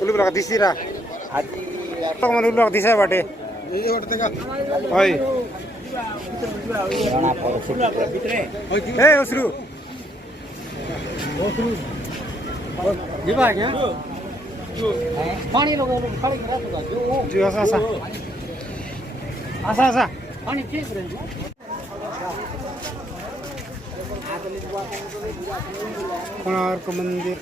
उल्लू लगा दिसी रहा तो मन उल्लू लगा दिसा बाटे होय ए उसरु क्या पानी लगा खाली करा तो जो आसा आसा आसा आसा पानी के करे कोणार्क मंदिर